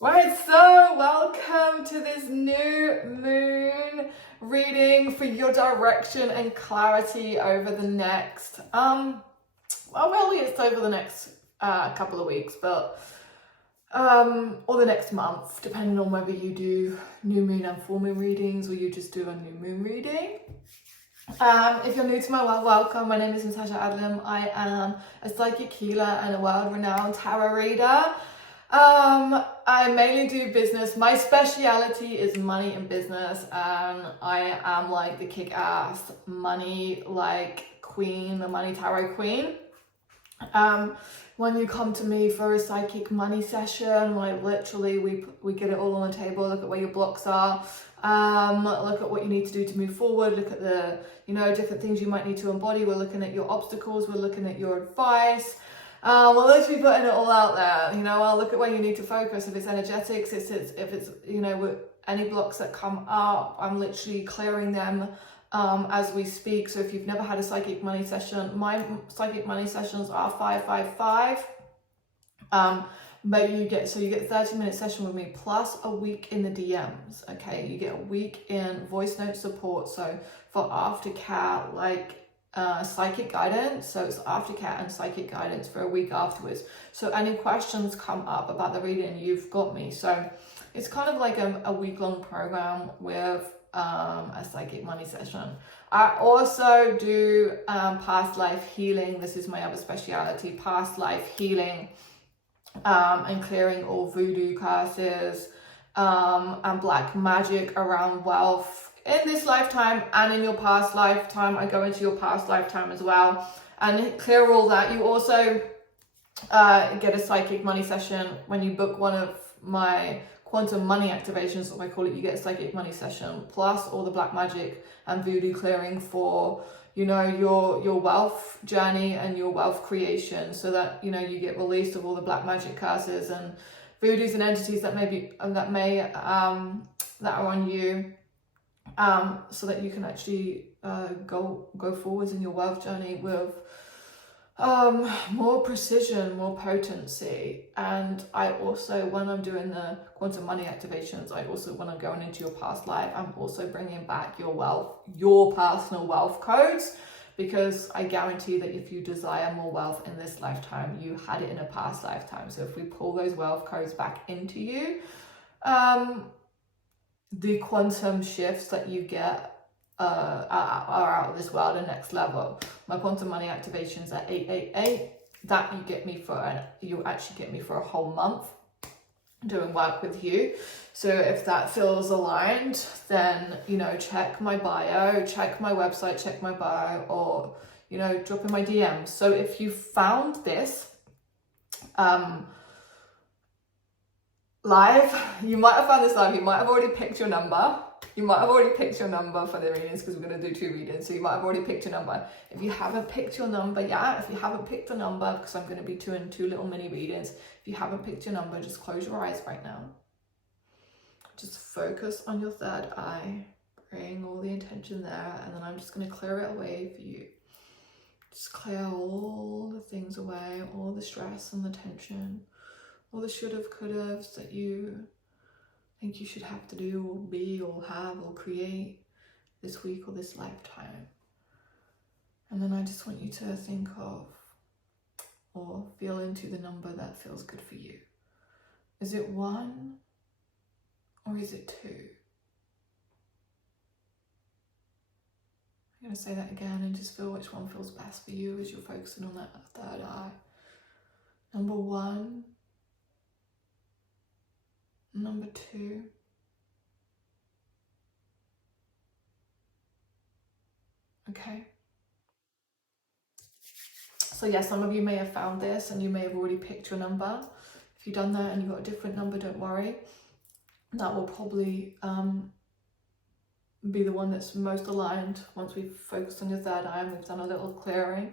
Right, so welcome to this new moon reading for your direction and clarity over the next, well, really it's over the next couple of weeks, but, or the next month, depending on whether you do new moon and full moon readings or you just do a new moon reading. If you're new to my world, welcome. My name is Natasha Adlam. I am a psychic healer and a world-renowned tarot reader. I mainly do business. My speciality is money and business, and I am like the kick-ass money queen, the money tarot queen. When you come to me for a psychic money session, like literally we get it all on the table, look at where your blocks are, look at what you need to do to move forward, look at the, different things you might need to embody. We're looking at your obstacles, we're looking at your advice. We'll literally putting it all out there. I'll look at where you need to focus. If it's energetics, if it's any blocks that come up, I'm literally clearing them as we speak. So if you've never had a psychic money session, my psychic money sessions are 555. But you get 30-minute session with me plus a week in the DMs. Okay, you get a week in voice note support. So for aftercare, psychic guidance, so it's aftercare and psychic guidance for a week afterwards. So any questions come up about the reading, you've got me. So it's kind of like a week-long program with a psychic money session. I also do past life healing. This is my other speciality, past life healing, and clearing all voodoo curses and black magic around wealth in this lifetime and in your past lifetime. I go into your past lifetime as well and clear all that. You also get a psychic money session when you book one of my quantum money activations, what I call it. You get a psychic money session plus all the black magic and voodoo clearing for your wealth journey and your wealth creation, so that you get released of all the black magic curses and voodoos and entities that are on you, so that you can actually go forwards in your wealth journey with more precision, more potency. And I also, when I'm doing the quantum money activations, when I'm going into your past life, I'm also bringing back your personal wealth codes, because I guarantee that if you desire more wealth in this lifetime, you had it in a past lifetime. So if we pull those wealth codes back into you, the quantum shifts that you get are out of this world and next level. My quantum money activations are 888. That you actually get me for a whole month doing work with you. So if that feels aligned, then check my bio, check my website, check my bio, or drop in my DMs. So if you found this live, you might have found this live, you might have already picked your number. You might have already picked your number for the readings, because we're going to do 2 readings. So you might have already picked your number. If you haven't picked your number yet, if you haven't picked a number, because I'm going to be doing 2 little mini readings. If you haven't picked your number, just close your eyes right now. Just focus on your third eye. Bring all the intention there. And then I'm just going to clear it away for you. Just clear all the things away, all the stress and the tension, all the should-have, could-haves that you think you should have to do or be or have or create this week or this lifetime. And then I just want you to think of or feel into the number that feels good for you. Is it 1 or is it 2? I'm going to say that again and just feel which one feels best for you as you're focusing on that third eye. Number 1. Number 2. Okay. So yeah, some of you may have found this and you may have already picked your number. If you've done that and you've got a different number, don't worry. That will probably be the one that's most aligned once we've focused on your third eye and we've done a little clearing.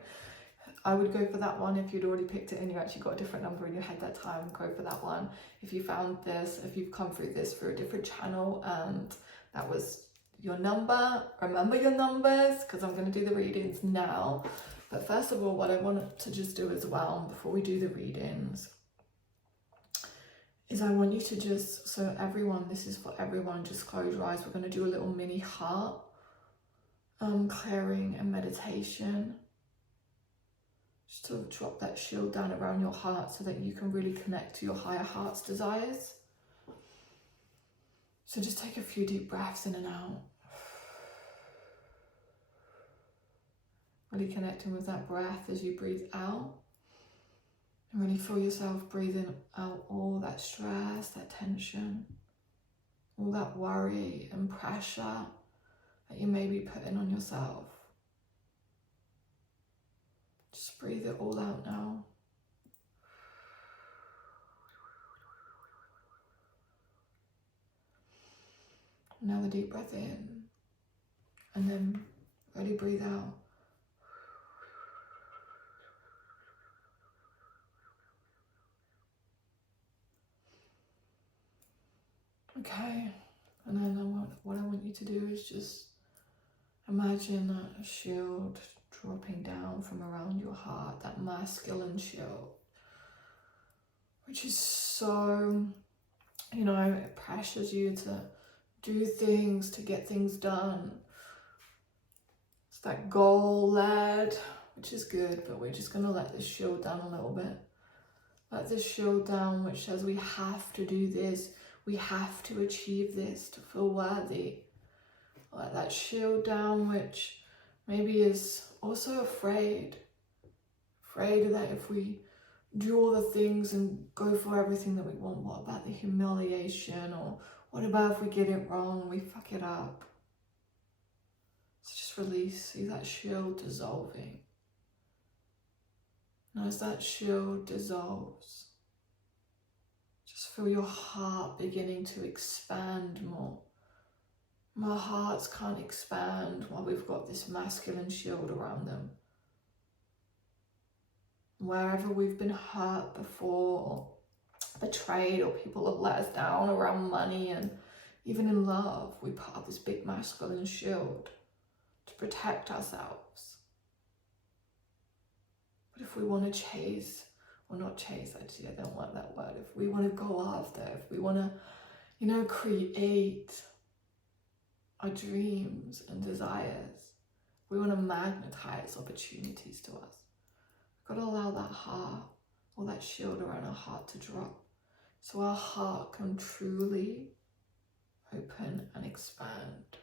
I would go for that one. If you'd already picked it and you actually got a different number in your head that time, go for that one. If you found this, if you've come through this through a different channel and that was your number, remember your numbers, because I'm going to do the readings now. But first of all, what I want to just do as well, before we do the readings, is I want you to just, so everyone, this is for everyone, just close your eyes. We're going to do a little mini heart clearing and meditation. Just to drop that shield down around your heart so that you can really connect to your higher heart's desires. So just take a few deep breaths in and out. Really connecting with that breath as you breathe out. And really feel yourself breathing out all that stress, that tension, all that worry and pressure that you may be putting on yourself. Just breathe it all out now. Another deep breath in, and then really breathe out. Okay, and then what I want you to do is just imagine a shield dropping down from around your heart, that masculine shield, which is so, it pressures you to do things, to get things done. It's that goal-led, which is good, but we're just going to let this shield down a little bit. Let this shield down, which says we have to do this, we have to achieve this to feel worthy. Let that shield down, which maybe is also afraid that if we do all the things and go for everything that we want, what about the humiliation? Or what about if we get it wrong, we fuck it up? So just release, see that shield dissolving. And as that shield dissolves, just feel your heart beginning to expand more. Our hearts can't expand while we've got this masculine shield around them. Wherever we've been hurt before, or betrayed, or people have let us down around money, and even in love, we put up this big masculine shield to protect ourselves. But if we want to chase, or not chase, actually, I don't like that word. If we want to go after, if we want to, create our dreams and desires, we want to magnetize opportunities to us. We've got to allow that heart, or that shield around our heart, to drop, so our heart can truly open and expand.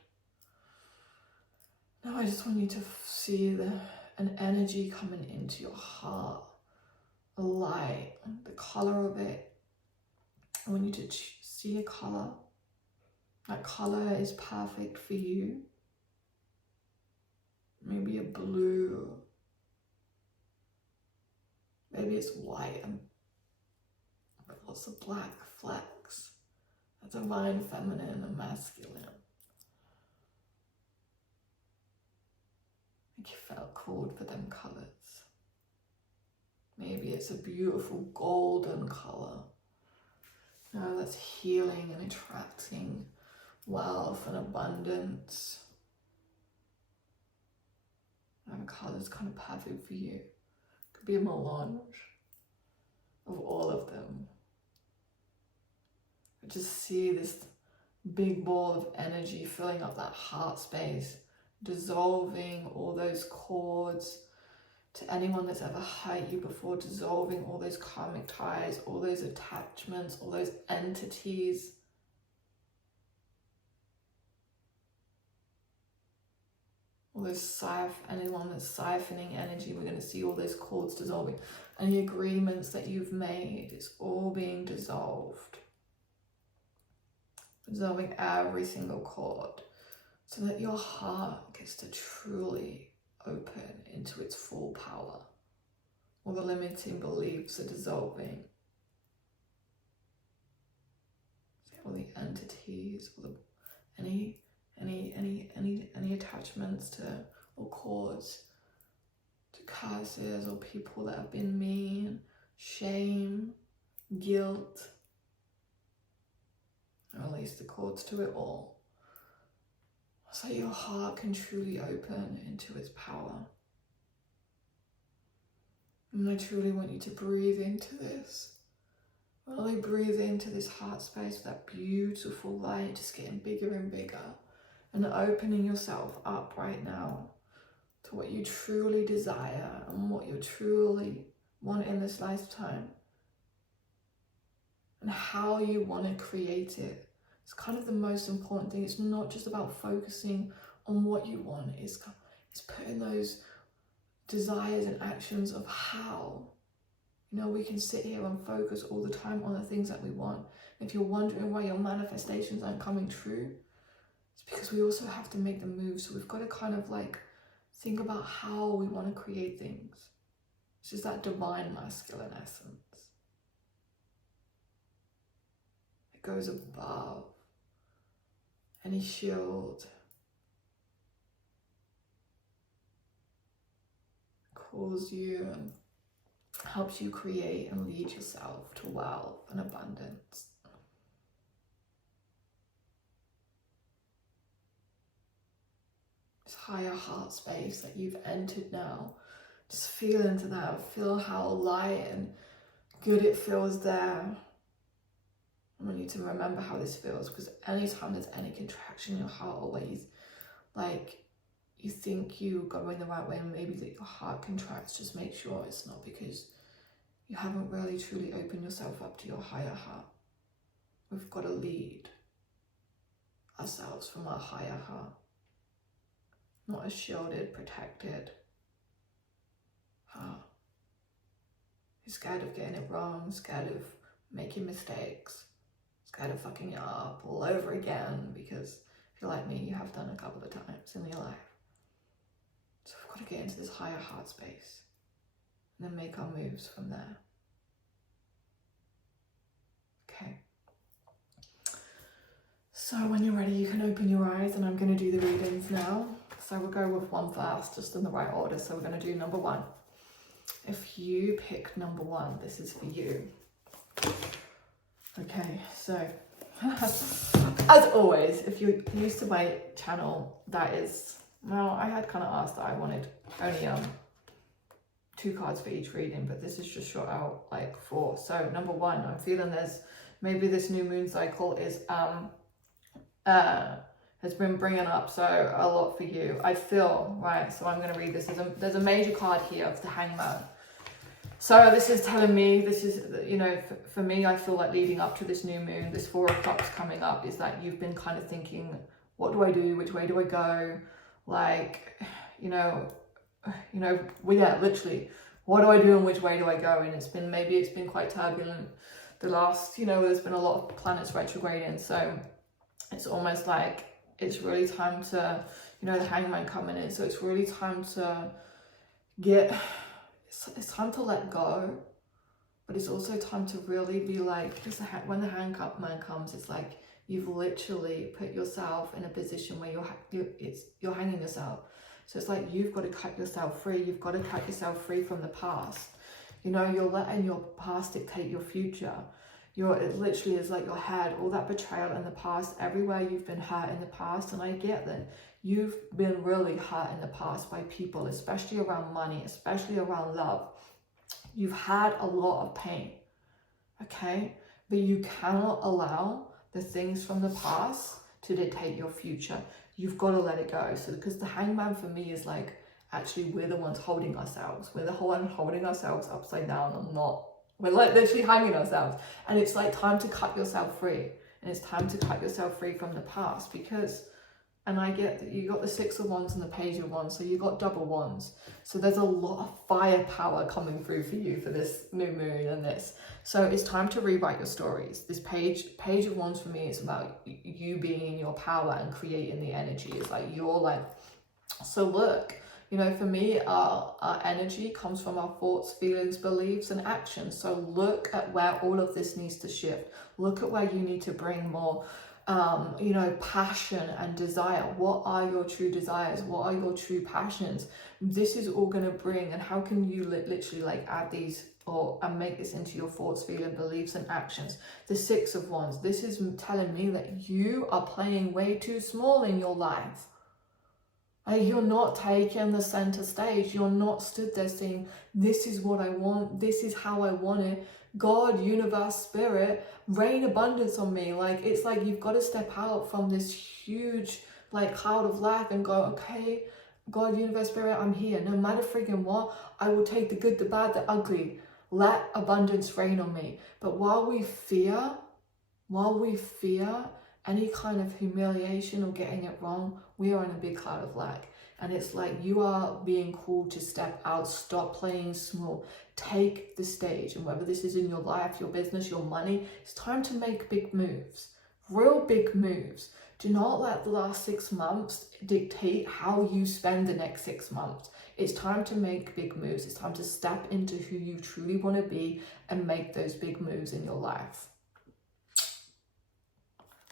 Now I just want you to see an energy coming into your heart, a light, the color of it. I want you to see a color. That color is perfect for you. Maybe a blue. Maybe it's white and with lots of black flecks. A divine feminine and masculine. Like you felt called for them colors. Maybe it's a beautiful golden color. Now that's healing and attracting wealth and abundance. And color's kind of perfect for you. Could be a melange of all of them. But just see this big ball of energy filling up that heart space, dissolving all those cords to anyone that's ever hurt you before, dissolving all those karmic ties, all those attachments, all those entities. All those anyone that's siphoning energy, we're going to see all those cords dissolving. Any agreements that you've made, it's all being dissolved. Dissolving every single cord, so that your heart gets to truly open into its full power. All the limiting beliefs are dissolving. All the entities, all the any attachments to, or cords to curses or people that have been mean, shame, guilt. And release the cords to it all, so your heart can truly open into its power. And I truly want you to breathe into this. Really breathe into this heart space, that beautiful light just getting bigger and bigger, and opening yourself up right now to what you truly desire and what you truly want in this lifetime, and how you want to create it. It's kind of the most important thing. It's not just about focusing on what you want, it's putting those desires and actions of how. You know, we can sit here and focus all the time on the things that we want. If you're wondering why your manifestations aren't coming true, it's because we also have to make the move. So we've got to kind of like think about how we want to create things. It's just that divine masculine essence. It goes above any shield. Calls you and helps you create and lead yourself to wealth and abundance. This higher heart space that you've entered now, just feel into that. Feel how light and good it feels there. I want you to remember how this feels, because anytime there's any contraction in your heart, or where you think you go in the right way and maybe that your heart contracts, just make sure it's not because you haven't really truly opened yourself up to your higher heart. We've got to lead ourselves from our higher heart, not a shielded, protected heart. You're scared of getting it wrong, scared of making mistakes, scared of fucking it up all over again, because if you're like me, you have done a couple of times in your life. So we've got to get into this higher heart space and then make our moves from there. Okay. So when you're ready, you can open your eyes, and I'm going to do the readings now. So we'll go with one first, just in the right order. So we're going to do number one. If you pick number one, this is for you. Okay, so as always, if you're used to my channel, that is, well, I had kind of asked that I wanted only 2 cards for each reading, but this is just short out like 4. So number one, I'm feeling maybe this new moon cycle is has been bringing up so a lot for you. I feel, right, so I'm going to read this. There's a major card here of the Hangman. So this is telling me, this is, you know, for me, I feel like leading up to this new moon, this 4 o'clock's coming up, is that you've been kind of thinking, what do I do? Which way do I go? Like, well, yeah, literally, what do I do and which way do I go? And maybe it's been quite turbulent the last, there's been a lot of planets retrograding. So it's almost like it's really time to, the Hangman coming in. So it's really time to it's time to let go, but it's also time to really be like, when the Hangman comes, it's like you've literally put yourself in a position where you're hanging yourself. So it's like you've got to cut yourself free. You've got to cut yourself free from the past. You're letting your past dictate your future. It literally is like your head, all that betrayal in the past, everywhere you've been hurt in the past. And I get that you've been really hurt in the past by people, especially around money, especially around love. You've had a lot of pain, okay? But you cannot allow the things from the past to dictate your future. You've got to let it go. So because the Hangman for me is like, actually we're the ones holding ourselves. We're the one holding ourselves upside down and not. We're like literally hanging ourselves. And it's like time to cut yourself free. And it's time to cut yourself free from the past, because, and I get that you got the 6 of Wands and the Page of Wands, so you got double wands. So there's a lot of firepower coming through for you for this new moon and this. So it's time to rewrite your stories. This page of Wands for me is about you being in your power and creating the energy. It's like you're like, so look, for me, our energy comes from our thoughts, feelings, beliefs, and actions. So look at where all of this needs to shift. Look at where you need to bring more, passion and desire. What are your true desires? What are your true passions? This is all going to bring, and how can you literally like add these and make this into your thoughts, feelings, beliefs, and actions? The 6 of Wands, this is telling me that you are playing way too small in your life. Like, you're not taking the center stage. You're not stood there saying, this is what I want. This is how I want it. God, universe, spirit, rain abundance on me. Like, it's like you've got to step out from this huge like cloud of lack and go, okay, God, universe, spirit, I'm here. No matter freaking what, I will take the good, the bad, the ugly. Let abundance rain on me. But while we fear any kind of humiliation or getting it wrong, we are in a big cloud of lack. And it's like you are being called to step out, stop playing small, take the stage. And whether this is in your life, your business, your money, it's time to make big moves, real big moves. Do not let the last 6 months dictate how you spend the next 6 months. It's time to make big moves. It's time to step into who you truly want to be and make those big moves in your life.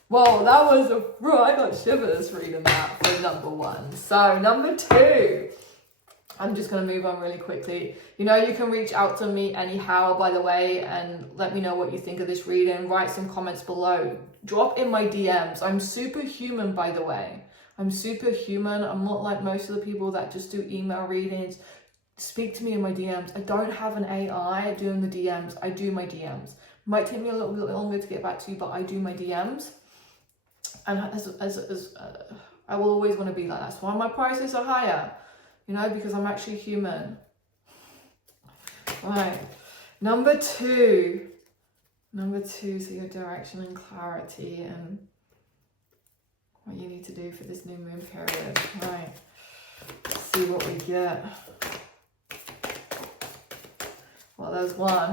Whoa, that was I got shivers reading that for number 1. So number 2, I'm just going to move on really quickly. You know, you can reach out to me anyhow, by the way, and let me know what you think of this reading. Write some comments below. Drop in my DMs. I'm superhuman, by the way. I'm superhuman. I'm not like most of the people that just do email readings. Speak to me in my DMs. I don't have an AI doing the DMs. I do my DMs. Might take me a little bit longer to get back to you, but I do my DMs. And I will always want to be like that. That's why my prices are higher, you know, because I'm actually human. Right, number 2, so your direction and clarity and what you need to do for this new moon period. Right, let's see what we get. Well, there's one,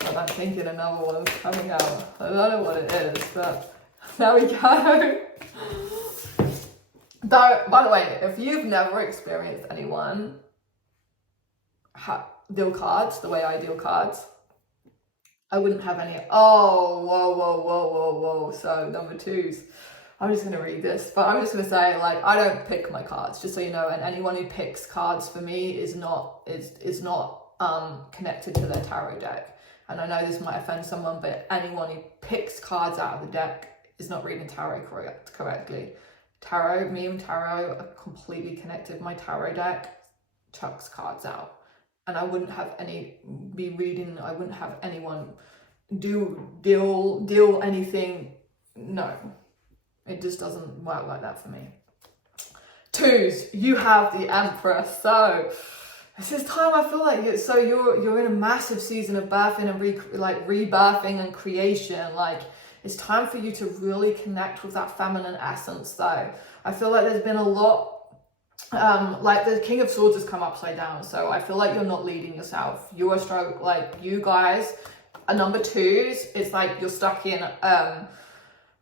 but I'm thinking another one's coming out. I don't know what it is, but there we go. Though, by the way, if you've never experienced anyone deal cards the way I deal cards, I wouldn't have any. Oh, whoa. So number 2s. I'm just going to read this, but I'm just going to say, like, I don't pick my cards, just so you know, and anyone who picks cards for me is not connected to their tarot deck. And I know this might offend someone, but anyone who picks cards out of the deck is not reading tarot correctly. Me and tarot are completely connected. My tarot deck chucks cards out, and I wouldn't have I wouldn't have anyone deal anything. No, it just doesn't work like that for me. 2s, you have the Empress. So this is time, I feel like you're in a massive season of birthing and rebirthing and creation. Like, it's time for you to really connect with that feminine essence, though. I feel like there's been a lot, like the King of Swords has come upside down. So I feel like you're not leading yourself. You are struggling, like, you guys are number 2s. It's like you're stuck in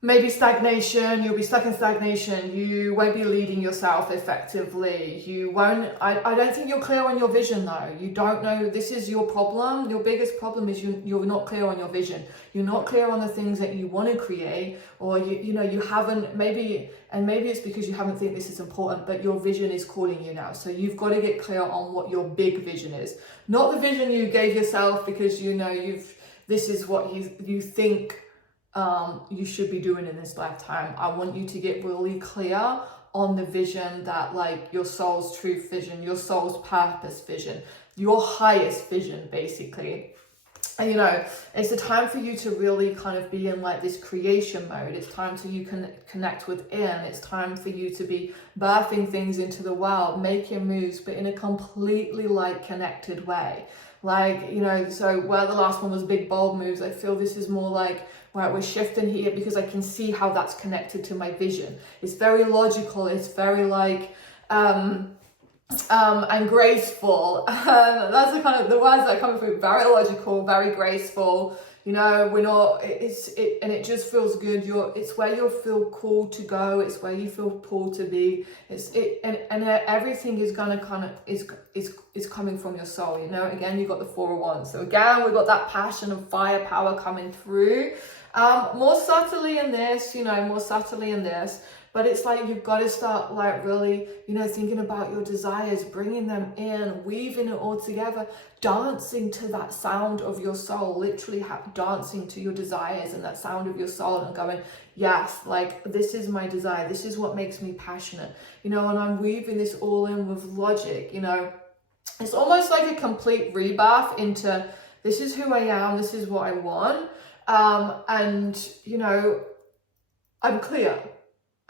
maybe stagnation. You'll be stuck in stagnation. You won't be leading yourself effectively. You won't, I don't think you're clear on your vision, though. You don't know, this is your problem. Your biggest problem is you're not clear on your vision. You're not clear on the things that you want to create, or you haven't, maybe it's because you haven't think this is important, but your vision is calling you now. So you've got to get clear on what your big vision is. Not the vision you gave yourself because this is what you think you should be doing in this lifetime. I want you to get really clear on the vision that, like, your soul's truth vision, your soul's purpose vision, your highest vision, basically. And it's the time for you to really kind of be in like this creation mode. It's time to you can connect within. It's time for you to be birthing things into the world, making moves, but in a completely like connected way. Like, so where the last one was big bold moves, I feel this is more like, right, we're shifting here because I can see how that's connected to my vision. It's very logical. It's very like, and graceful. That's the kind of the words that come through. Very logical, very graceful. We're not. And it just feels good. It's where you feel called to go. It's where you feel pulled to be. And everything is gonna kind of is coming from your soul. Again, you got the 4 of Wands. So again, we've got that passion and firepower coming through. More subtly in this, you know, more subtly in this. But it's like you've got to start like really, you know, thinking about your desires, bringing them in, weaving it all together, dancing to that sound of your soul, literally dancing to your desires and that sound of your soul and going, yes, like this is my desire. This is what makes me passionate, you know, and I'm weaving this all in with logic, you know. It's almost like a complete rebirth into this is who I am, this is what I want. And, you know, I'm clear.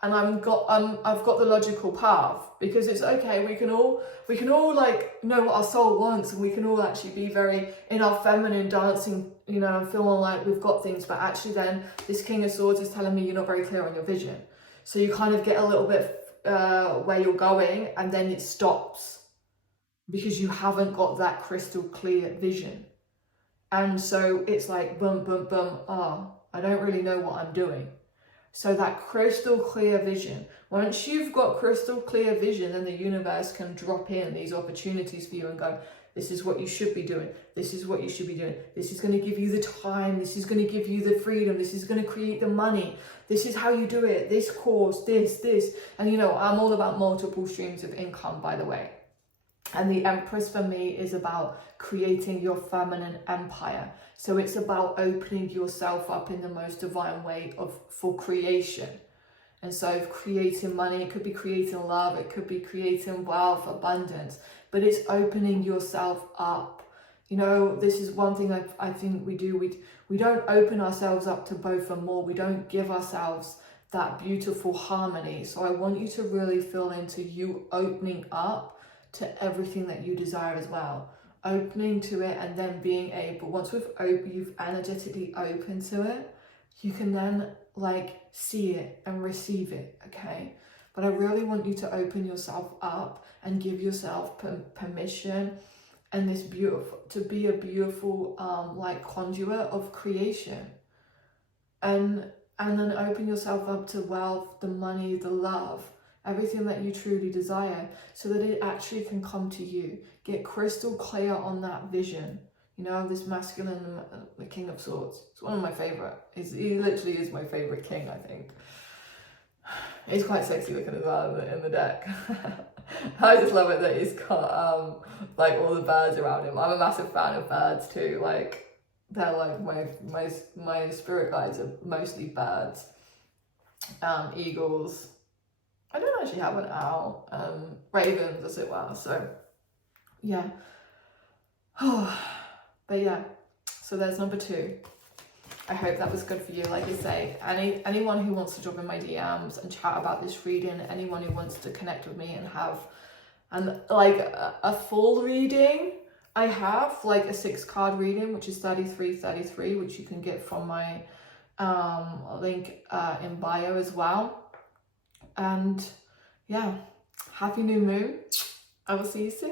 And I've got the logical path, because it's okay. We can all like know what our soul wants, and we can all actually be very in our feminine dancing, you know, and feeling like we've got things. But actually, then this King of Swords is telling me you're not very clear on your vision. So you kind of get a little bit where you're going, and then it stops because you haven't got that crystal clear vision. And so it's like boom, boom, boom. I don't really know what I'm doing. So that crystal clear vision, once you've got crystal clear vision, then the universe can drop in these opportunities for you and go, this is what you should be doing. This is what you should be doing. This is going to give you the time. This is going to give you the freedom. This is going to create the money. This is how you do it. This course, this. And you know, I'm all about multiple streams of income, by the way. And the Empress for me is about creating your feminine empire. So it's about opening yourself up in the most divine way for creation. And so creating money, it could be creating love, it could be creating wealth, abundance, but it's opening yourself up. You know, this is one thing I think we do. We don't open ourselves up to both and more. We don't give ourselves that beautiful harmony. So I want you to really feel into you opening up to everything that you desire as well. Opening to it, and then being able, once you've energetically opened to it, you can then like see it and receive it, okay? But I really want you to open yourself up and give yourself permission and this beautiful, to be a beautiful like conduit of creation. And then open yourself up to wealth, the money, the love, everything that you truly desire, so that it actually can come to you. Get crystal clear on that vision. You know, this masculine, the King of Swords. It's one of my favorite. He literally is my favorite king, I think. He's quite sexy looking as well in the deck. I just love it that he's got like all the birds around him. I'm a massive fan of birds too. Like they're like my spirit guides are mostly birds, eagles. I don't actually have an owl. Ravens as it were. So yeah. But yeah. So there's number 2. I hope that was good for you. Like I say, anyone who wants to drop in my DMs and chat about this reading, anyone who wants to connect with me and have like a full reading, I have like a 6-card reading, which is 3333, which you can get from my link in bio as well. And yeah, happy new moon. I will see you soon.